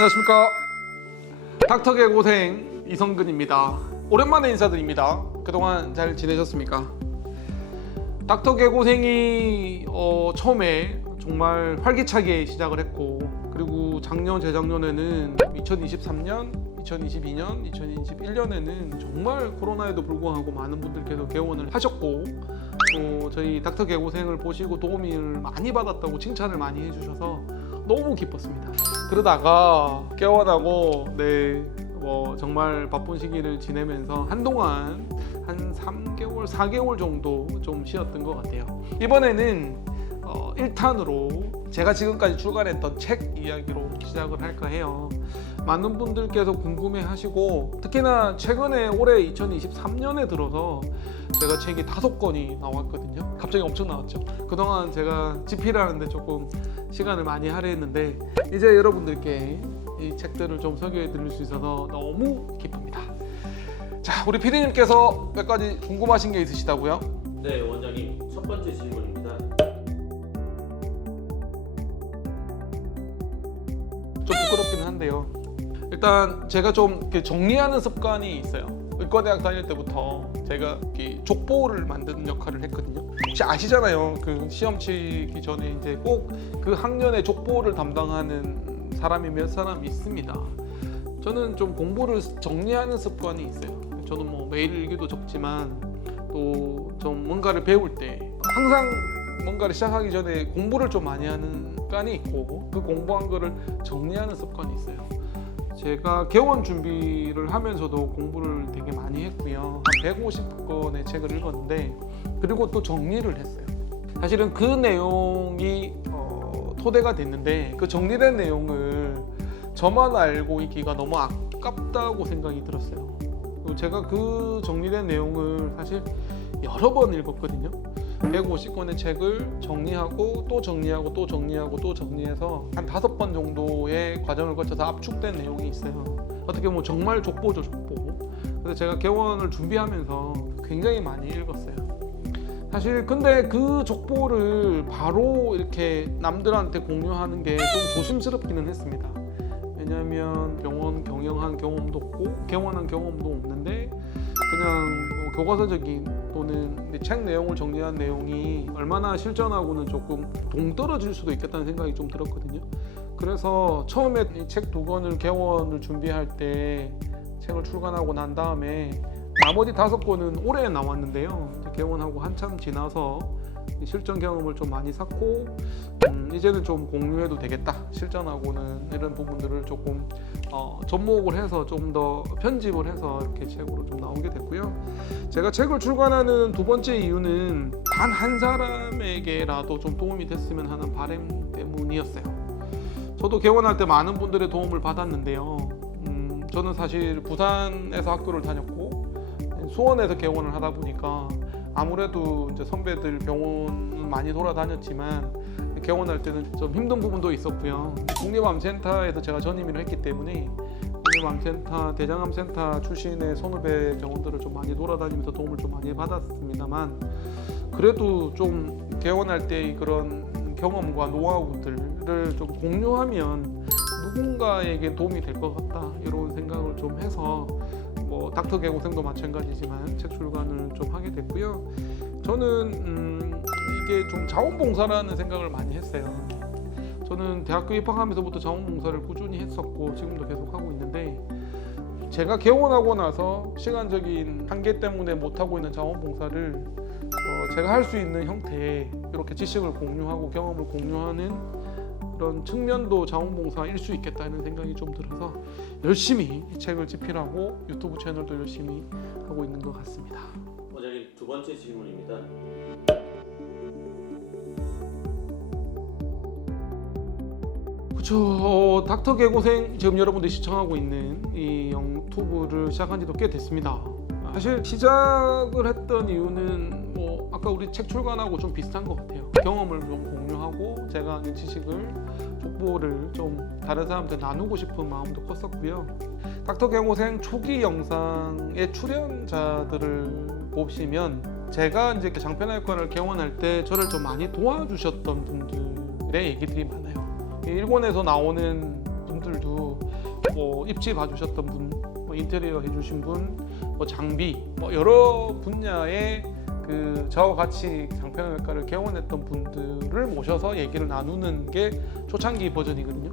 안녕하십니까. 닥터의 고생 이성근입니다. 오랜만에 인사드립니다. 그동안 잘 지내셨습니까? 닥터의 고생이 처음에 정말 활기차게 시작을 했고, 그리고 작년 재작년에는 2023년 2022년, 2021년에는 정말 코로나에도 불구하고 많은 분들께서 개원을 하셨고, 또 저희 닥터 개고생을 보시고 도움을 많이 받았다고 칭찬을 많이 해주셔서 너무 기뻤습니다. 그러다가 개원하고 정말 바쁜 시기를 지내면서 한동안 한 3개월, 4개월 정도 좀 쉬었던 것 같아요. 이번에는 1탄으로 제가 지금까지 출간했던 책 이야기로 시작을 할까 해요. 많은 분들께서 궁금해 하시고, 특히나 최근에 올해 2023년에 들어서 제가 책이 5권이 나왔거든요. 갑자기 엄청 나왔죠. 그동안 제가 집필하는데 조금 시간을 많이 할애했는데, 이제 여러분들께 이 책들을 좀 소개해 드릴 수 있어서 너무 기쁩니다. 자, 우리 PD님께서 몇 가지 궁금하신 게 있으시다고요? 네, 원장님, 첫 번째 질문입니다. 좀 부끄럽긴 한데요. 일단 제가 좀 이렇게 정리하는 습관이 있어요. 의과대학 다닐 때부터 제가 이렇게 족보를 만드는 역할을 했거든요. 혹시 아시잖아요. 그 시험 치기 전에 이제 꼭 그 학년의 족보를 담당하는 사람이 몇 사람 있습니다. 저는 좀 공부를 정리하는 습관이 있어요. 저는 뭐 매일 일기도 적지만 또 좀 뭔가를 배울 때 항상 뭔가를 시작하기 전에 공부를 좀 많이 하는 습관이 있고, 그 공부한 거를 정리하는 습관이 있어요. 제가 개원 준비를 하면서도 공부를 되게 많이 했고요. 한 150권의 책을 읽었는데, 그리고 또 정리를 했어요. 사실은 그 내용이 토대가 됐는데, 그 정리된 내용을 저만 알고 있기가 너무 아깝다고 생각이 들었어요. 그리고 제가 그 정리된 내용을 사실 여러 번 읽었거든요. 150권의 책을 정리하고 또 정리하고 또 정리하고 또 정리해서 한 5번 정도의 과정을 거쳐서 압축된 내용이 있어요. 어떻게 보면 정말 족보죠, 족보. 그래서 제가 개원을 준비하면서 굉장히 많이 읽었어요. 사실 근데 그 족보를 바로 이렇게 남들한테 공유하는 게 좀 조심스럽기는 했습니다. 왜냐하면 병원 경영한 경험도 없고 개원한 경험도 없는데, 그냥 교과서적인 또는 책 내용을 정리한 내용이 얼마나 실전하고는 조금 동떨어질 수도 있겠다는 생각이 좀 들었거든요. 그래서 처음에 이 책 2권을 개원을 준비할 때 책을 출간하고 난 다음에 나머지 5권은 올해 나왔는데요. 개원하고 한참 지나서 실전 경험을 좀 많이 쌓고, 이제는 좀 공유해도 되겠다, 실전하고는 이런 부분들을 조금 접목을 해서 좀 더 편집을 해서 이렇게 책으로 좀 나오게 됐고요. 제가 책을 출간하는 두 번째 이유는 단 한 사람에게라도 좀 도움이 됐으면 하는 바람 때문이었어요. 저도 개원할 때 많은 분들의 도움을 받았는데요. 저는 사실 부산에서 학교를 다녔고 수원에서 개원을 하다 보니까 아무래도 이제 선배들 병원 많이 돌아다녔지만 개원할 때는 좀 힘든 부분도 있었고요. 국립암센터에서 제가 전임을 했기 때문에 국립암센터, 대장암센터 출신의 선후배 병원들을 좀 많이 돌아다니면서 도움을 좀 많이 받았습니다만, 그래도 좀 개원할 때 그런 경험과 노하우들을 좀 공유하면 누군가에게 도움이 될 것 같다, 이런 생각을 좀 해서 닥터 개고생도 마찬가지지만 책 출간을 좀 하게 됐고요. 저는 이게 좀 자원봉사라는 생각을 많이 했어요. 저는 대학교 입학하면서부터 자원봉사를 꾸준히 했었고 지금도 계속 하고 있는데, 제가 개원하고 나서 시간적인 한계 때문에 못하고 있는 자원봉사를 제가 할 수 있는 형태의 이렇게 지식을 공유하고 경험을 공유하는 그런 측면도 자원봉사일 수 있겠다는 생각이 좀 들어서 열심히 이 책을 집필하고 유튜브 채널도 열심히 하고 있는 것 같습니다. 원장님, 두 번째 질문입니다. 그렇죠. 닥터 개고생 지금 여러분들이 시청하고 있는 이 유튜브를 시작한 지도 꽤 됐습니다. 사실 시작을 했던 이유는 아까 우리 책 출간하고 좀 비슷한 것 같아요. 경험을 좀 공유하고 제가 아는 지식을, 족보를 좀 다른 사람한테 나누고 싶은 마음도 컸었고요. 닥터 개고생 초기 영상의 출연자들을 보시면 제가 이제 장편외과를 개원할 때 저를 좀 많이 도와주셨던 분들의 얘기들이 많아요. 일본에서 나오는 분들도 뭐 입지 봐주셨던 분, 뭐 인테리어 해주신 분, 뭐 장비, 뭐 여러 분야의 그 저와 같이 장편외과를 개원했던 분들을 모셔서 얘기를 나누는 게 초창기 버전이거든요.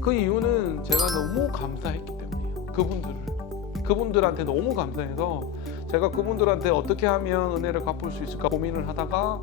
그 이유는 제가 너무 감사했기 때문이에요. 그분들한테 너무 감사해서 제가 그분들한테 어떻게 하면 은혜를 갚을 수 있을까 고민을 하다가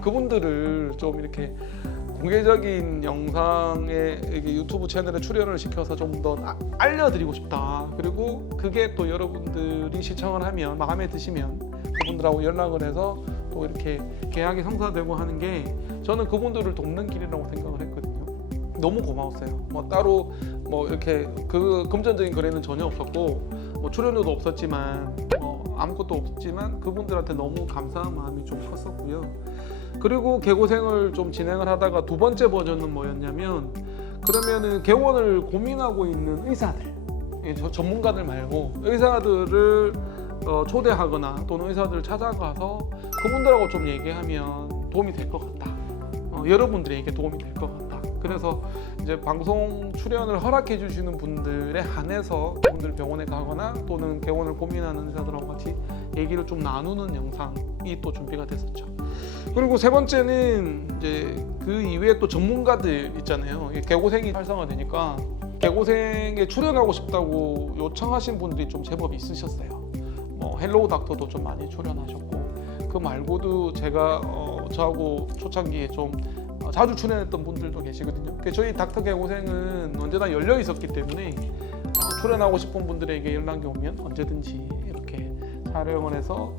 그분들을 좀 이렇게 공개적인 영상에 유튜브 채널에 출연을 시켜서 좀 더 알려드리고 싶다. 그리고 그게 또 여러분들이 시청을 하면 마음에 드시면 그분들하고 연락을 해서 또 이렇게 계약이 성사되고 하는 게 저는 그분들을 돕는 길이라고 생각을 했거든요. 너무 고마웠어요. 뭐 따로 뭐 이렇게 그 금전적인 거래는 전혀 없었고 뭐 출연료도 없었지만 아무것도 없었지만 그분들한테 너무 감사한 마음이 좀 컸었고요. 그리고 개고생을 좀 진행을 하다가 두 번째 버전은 뭐였냐면 그러면은 개원을 고민하고 있는 의사들, 전문가들 말고 의사들을 초대하거나 또는 의사들을 찾아가서 그분들하고 좀 얘기하면 도움이 될 것 같다. 여러분들에게 도움이 될 것 같다. 그래서 이제 방송 출연을 허락해 주시는 분들에 한해서 그분들 병원에 가거나 또는 개원을 고민하는 의사들하고 같이 얘기를 좀 나누는 영상이 또 준비가 됐었죠. 그리고 세 번째는 이제 그 이외에 또 전문가들 있잖아요. 개고생이 활성화되니까 개고생에 출연하고 싶다고 요청하신 분들이 좀 제법 있으셨어요. 뭐 헬로우 닥터도 좀 많이 출연하셨고 그 말고도 제가 저하고 초창기에 좀 자주 출연했던 분들도 계시거든요. 저희 닥터 개고생은 언제나 열려 있었기 때문에 출연하고 싶은 분들에게 연락이 오면 언제든지 이렇게 촬영을 해서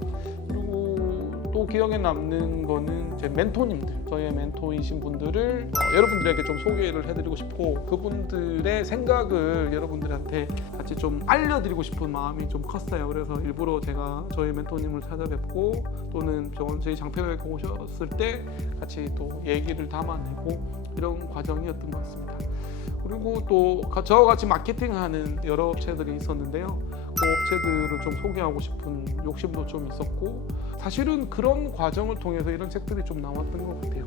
그리고 또 기억에 남는 거는 제 멘토님들, 저의 멘토이신 분들을 여러분들에게 좀 소개를 해드리고 싶고 그분들의 생각을 여러분들한테 같이 좀 알려드리고 싶은 마음이 좀 컸어요. 그래서 일부러 제가 저희 멘토님을 찾아뵙고 또는 저희 장편외과 오셨을 때 같이 또 얘기를 담아내고 이런 과정이었던 것 같습니다. 그리고 또 저와 같이 마케팅하는 여러 업체들이 있었는데요. 그 업체들을 좀 소개하고 싶은 욕심도 좀 있었고 사실은 그런 과정을 통해서 이런 책들이 좀 나왔던 것 같아요.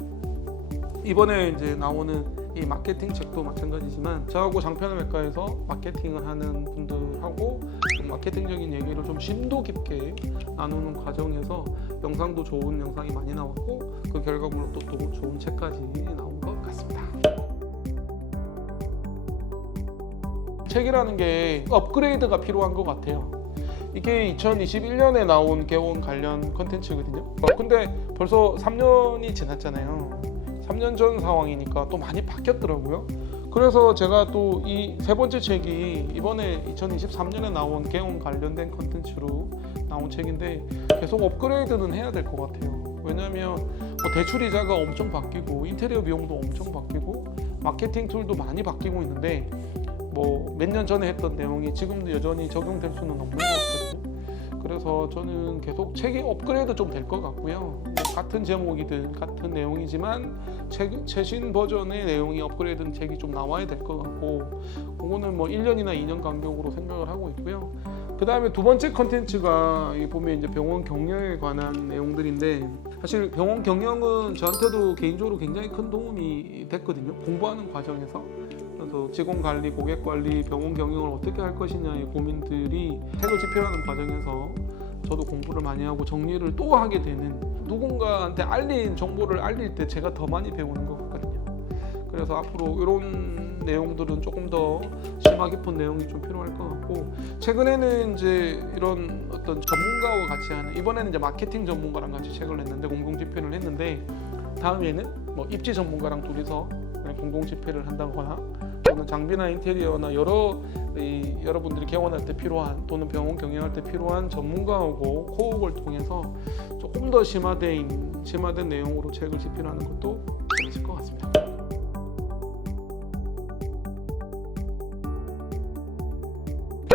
이번에 이제 나오는 이 마케팅 책도 마찬가지지만 저하고 장편외과에서 마케팅을 하는 분들하고 좀 마케팅적인 얘기를 좀 심도 깊게 나누는 과정에서 영상도 좋은 영상이 많이 나왔고 그 결과물로 또 좋은 책까지 나온 것 같습니다. 책이라는 게 업그레이드가 필요한 것 같아요. 이게 2021년에 나온 개원 관련 컨텐츠거든요. 근데 벌써 3년이 지났잖아요. 3년 전 상황이니까 또 많이 바뀌었더라고요. 그래서 제가 또 이 세 번째 책이 이번에 2023년에 나온 개원 관련된 컨텐츠로 나온 책인데 계속 업그레이드는 해야 될 것 같아요. 왜냐하면 뭐 대출 이자가 엄청 바뀌고 인테리어 비용도 엄청 바뀌고 마케팅 툴도 많이 바뀌고 있는데 뭐 몇 년 전에 했던 내용이 지금도 여전히 적용될 수는 없는 것 같거든요. 그래서 저는 계속 책이 업그레이드 좀 될 것 같고요. 같은 제목이든 같은 내용이지만 최신 버전의 내용이 업그레이드된 책이 좀 나와야 될 것 같고 그거는 뭐 1년이나 2년 간격으로 생각을 하고 있고요. 그 다음에 두 번째 컨텐츠가 보면 이제 병원 경영에 관한 내용들인데 사실 병원 경영은 저한테도 개인적으로 굉장히 큰 도움이 됐거든요. 공부하는 과정에서. 그래서 직원 관리, 고객 관리, 병원 경영을 어떻게 할 것이냐의 고민들이 책을 집필하는 과정에서 저도 공부를 많이 하고 정리를 또 하게 되는 누군가한테 알린 정보를 알릴 때 제가 더 많이 배우는 것 같거든요. 그래서 앞으로 이런 내용들은 조금 더 심화 깊은 내용이 좀 필요할 것 같고 최근에는 이제 이런 어떤 전문가와 같이 하는 이번에는 이제 마케팅 전문가랑 같이 책을 냈는데 공동 집필을 했는데 다음에는 뭐 입지 전문가랑 둘이서 공동 집필을 한다거나 또는 장비나 인테리어나 여러분들이 개원할 때 필요한 또는 병원 경영할 때 필요한 전문가하고 코업을 통해서 조금 더 심화된 내용으로 책을 집필하는 것도 재밌을 것 같습니다.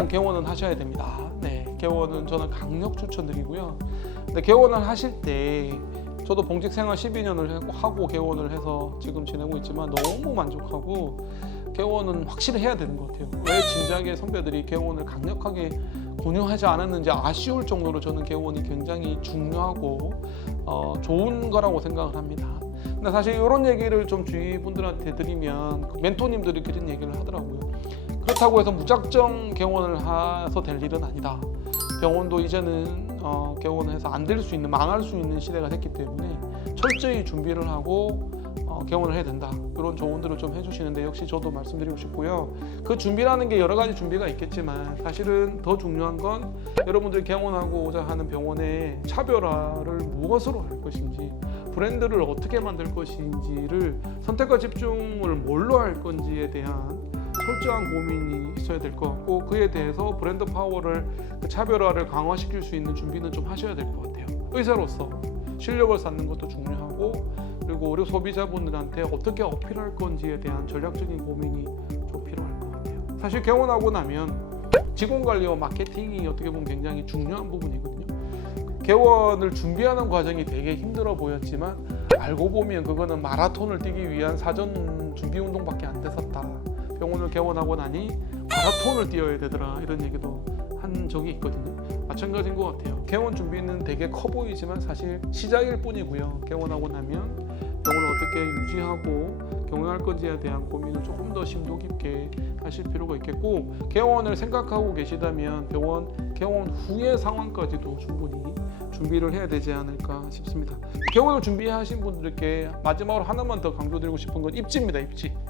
개원은 하셔야 됩니다. 네, 개원은 저는 강력 추천드리고요. 근데 개원을 하실 때 저도 봉직 생활 12년을 하고 개원을 해서 지금 지내고 있지만 너무 만족하고 개원은 확실히 해야 되는 것 같아요. 왜 진작에 선배들이 개원을 강력하게 권유하지 않았는지 아쉬울 정도로 저는 개원이 굉장히 중요하고 좋은 거라고 생각을 합니다. 근데 사실 이런 얘기를 좀 주위 분들한테 드리면 멘토님들이 그런 얘기를 하더라고요. 그렇다고 해서 무작정 개원을 해서 될 일은 아니다. 병원도 이제는 개원을 해서 안 될 수 있는, 망할 수 있는 시대가 됐기 때문에 철저히 준비를 하고 개원을 해야 된다. 이런 조언들을 좀 해주시는데 역시 저도 말씀드리고 싶고요. 그 준비라는 게 여러 가지 준비가 있겠지만 사실은 더 중요한 건 여러분들이 개원하고자 하는 병원의 차별화를 무엇으로 할 것인지, 브랜드를 어떻게 만들 것인지를 선택과 집중을 뭘로 할 건지에 대한 철저한 고민이 있어야 될 것 같고, 그에 대해서 브랜드 파워를, 그 차별화를 강화시킬 수 있는 준비는 좀 하셔야 될 것 같아요. 의사로서 실력을 쌓는 것도 중요하고, 그리고 의료 소비자분들한테 어떻게 어필할 건지에 대한 전략적인 고민이 좀 필요할 것 같아요. 사실 개원하고 나면 직원 관리와 마케팅이 어떻게 보면 굉장히 중요한 부분이거든요. 개원을 준비하는 과정이 되게 힘들어 보였지만 알고 보면 그거는 마라톤을 뛰기 위한 사전 준비 운동밖에 안 됐었다. 병원을 개원하고 나니 마라톤을 뛰어야 되더라, 이런 얘기도 한 적이 있거든요. 마찬가지인 것 같아요. 개원 준비는 되게 커 보이지만 사실 시작일 뿐이고요. 개원하고 나면 병원을 어떻게 유지하고 경영할 건지에 대한 고민을 조금 더 심도 깊게 하실 필요가 있겠고, 개원을 생각하고 계시다면 병원 개원 후의 상황까지도 충분히 준비를 해야 되지 않을까 싶습니다. 개원을 준비하신 분들께 마지막으로 하나만 더 강조드리고 싶은 건 입지입니다.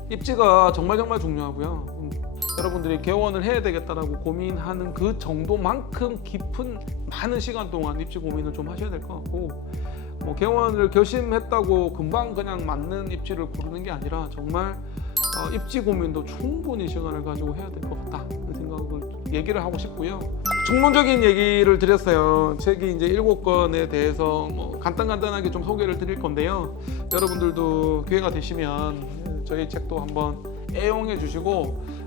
입지가 정말 중요하고요. 여러분들이 개원을 해야 되겠다라고 고민하는 그 정도만큼 깊은 많은 시간 동안 입지 고민을 좀 하셔야 될 것 같고, 개원을 결심했다고 금방 그냥 맞는 입지를 고르는 게 아니라 정말 입지 고민도 충분히 시간을 가지고 해야 될 것 같다는 생각을 얘기를 하고 싶고요. 총론적인 얘기를 드렸어요. 책이 이제 7권에 대해서 간단하게 좀 소개를 드릴 건데요. 여러분들도 기회가 되시면 저희 책도 한번 애용해 주시고,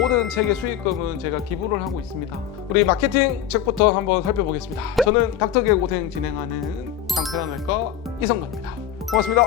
모든 책의 수익금은 제가 기부를 하고 있습니다. 우리 마케팅 책부터 한번 살펴보겠습니다. 저는 닥터계 고생 진행하는 장편한 외과 이성관입니다. 고맙습니다.